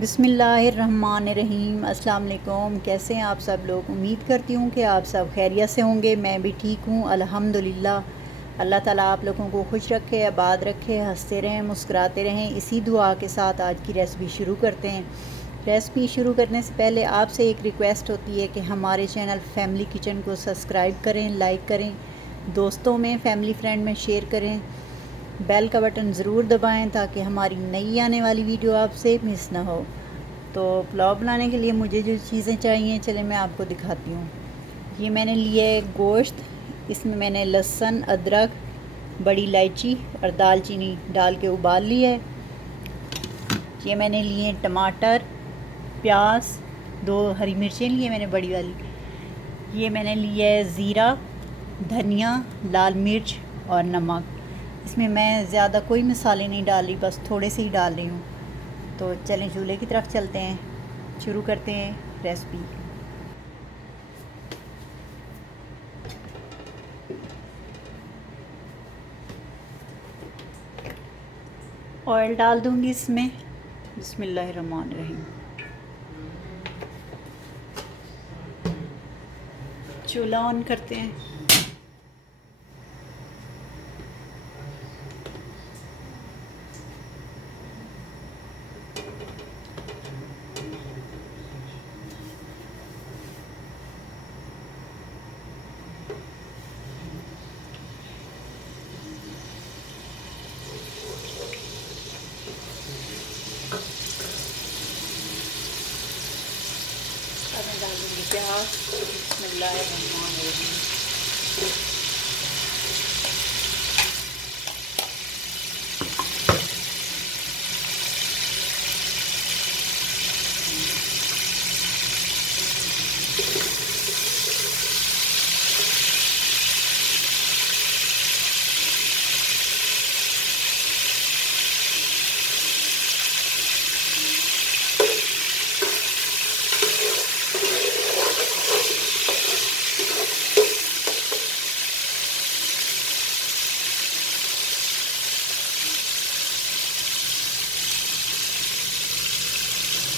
बिस्मिल्लाहिर्रहमानिर्रहीम। अस्सलाम वालेकुम। कैसे हैं आप सब लोग? उम्मीद करती हूँ कि आप सब खैरियत से होंगे। मैं भी ठीक हूँ अल्हम्दुलिल्लाह। अल्लाह ताला आप लोगों को खुश रखे, आबाद रखे, हंसते रहें, मुस्कुराते रहें। इसी दुआ के साथ आज की रेसिपी शुरू करते हैं। रेसिपी शुरू करने से पहले आपसे एक रिक्वेस्ट होती है कि हमारे चैनल फैमिली किचन को सब्सक्राइब करें, लाइक करें, दोस्तों में, फैमिली फ्रेंड में शेयर करें, बेल का बटन ज़रूर दबाएं ताकि हमारी नई आने वाली वीडियो आपसे मिस ना हो। तो पुलाव बनाने के लिए मुझे जो चीज़ें चाहिए चले मैं आपको दिखाती हूँ। ये मैंने लिया है गोश्त, इसमें मैंने लहसुन, अदरक, बड़ी इलायची और दालचीनी डाल के उबाल लिया है। ये मैंने लिए टमाटर, प्याज, 2 हरी मिर्चें लिए मैंने बड़ी वाली। ये मैंने लिया है ज़ीरा, धनिया, लाल मिर्च और नमक। इसमें मैं ज़्यादा कोई मसाले नहीं डाल रही, बस थोड़े से ही डाल रही हूँ। तो चलें चूल्हे की तरफ चलते हैं, शुरू करते हैं रेसिपी। ऑयल डाल दूँगी इसमें। बिस्मिल्लाहिर्रहमानिर्रहीम। चूल्हा ऑन करते हैं। अब मैं डाल दूँगी प्याज। बिस्मिल्लाहिर्रहमानिर्रहीम।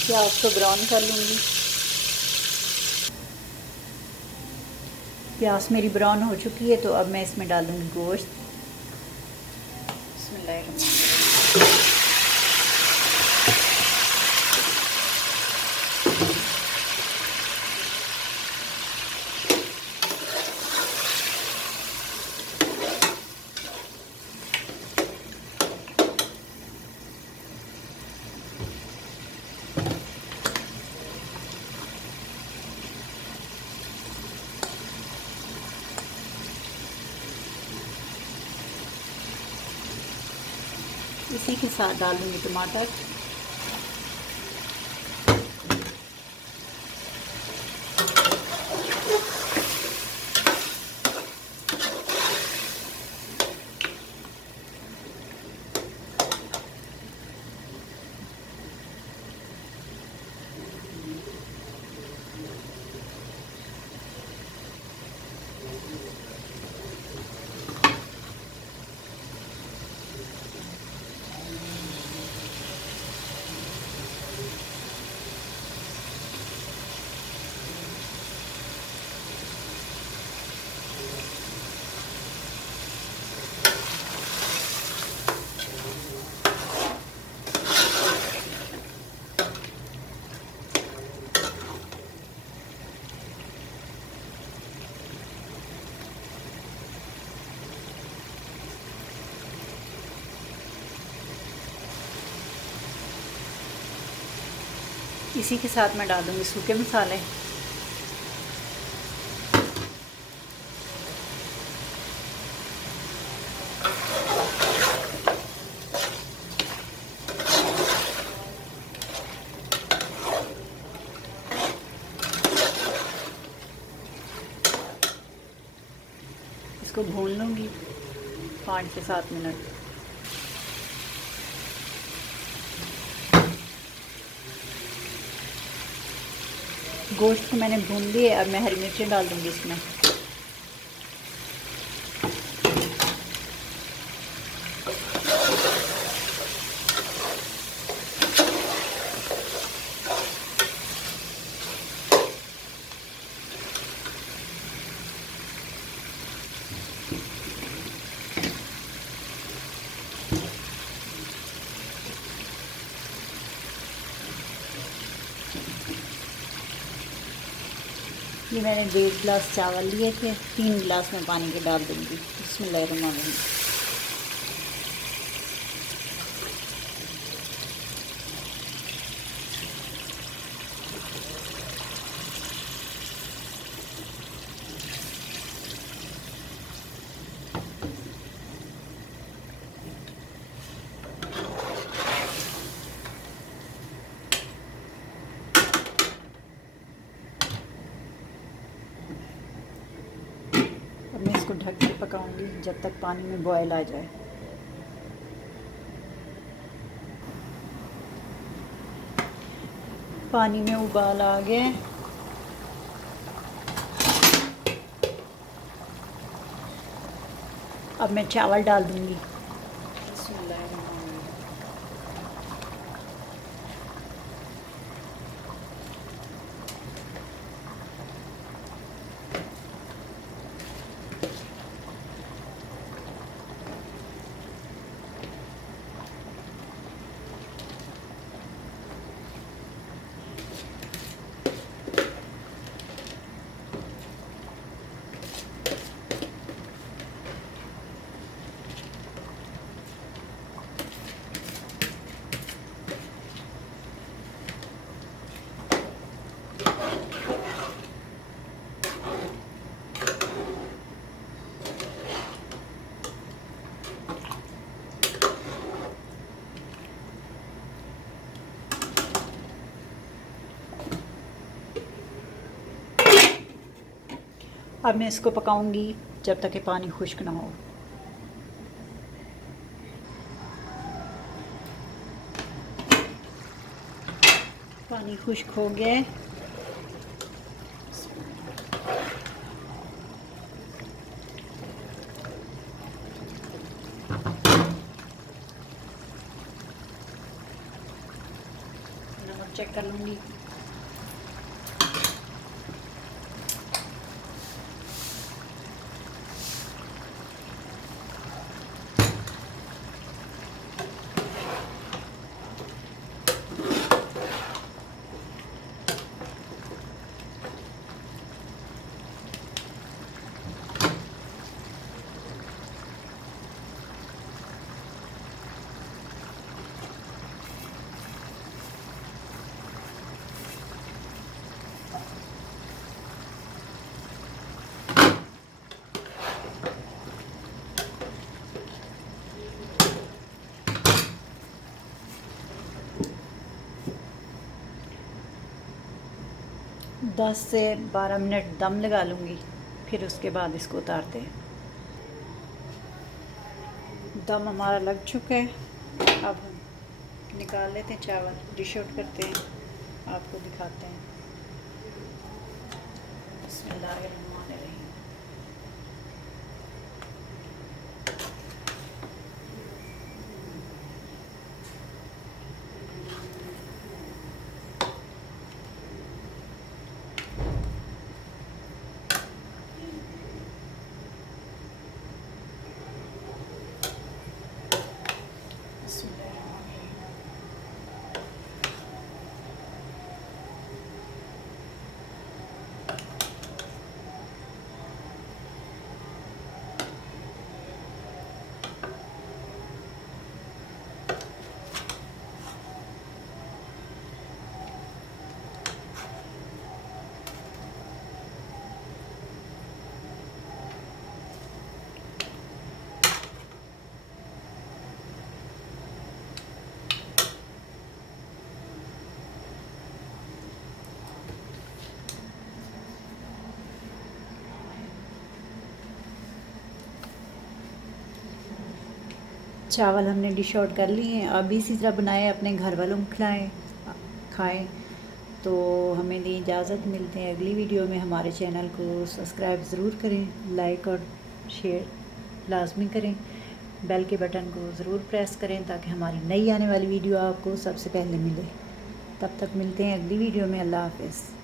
प्याज को ब्राउन कर लूँगी। प्याज मेरी ब्राउन हो चुकी है, तो अब मैं इसमें डालूँगी गोश्त। बिस्मिल्लाहिर्रहमानिर्रहीम। इसी के साथ डाल दूँगी टमाटर। इसी के साथ मैं डाल दूँगी सूखे मसाले। इसको भून लूँगी 5 से 7 मिनट। गोश्त को मैंने भून लिया। अब मैं हरी मिर्चें डाल दूँगी इसमें। ये मैंने 1.5 गिलास चावल लिए थे, 3 गिलास में पानी के डाल दूँगी। बिस्मिल्लाहिर्रहमानिर्रहीम। मैं इसको ढक के पकाऊंगी जब तक पानी में बॉयल आ जाए। पानी में उबाल आ गया। अब मैं चावल डाल दूंगी। अब मैं इसको पकाऊंगी जब तक कि पानी खुश्क ना हो। पानी खुश्क हो गया है। नमक चेक कर लूँगी। दस से 12 मिनट दम लगा लूँगी, फिर उसके बाद इसको उतारते हैं। दम हमारा लग चुका है। अब हम निकाल लेते हैं चावल, डिश आउट करते हैं, आपको दिखाते हैं। बिस्मिल्लाहिर्रहमानिर्रहीम। चावल हमने डिश आउट कर लिए हैं। अब इसी तरह बनाए, अपने घर वालों को खिलाएँ, खाएँ। तो हमें दी इजाज़त, मिलते हैं अगली वीडियो में। हमारे चैनल को सब्सक्राइब ज़रूर करें, लाइक और शेयर लाजमी करें, बेल के बटन को ज़रूर प्रेस करें ताकि हमारी नई आने वाली वीडियो आपको सबसे पहले मिले। तब तक मिलते हैं अगली वीडियो में। अल्लाह हाफ़िज़।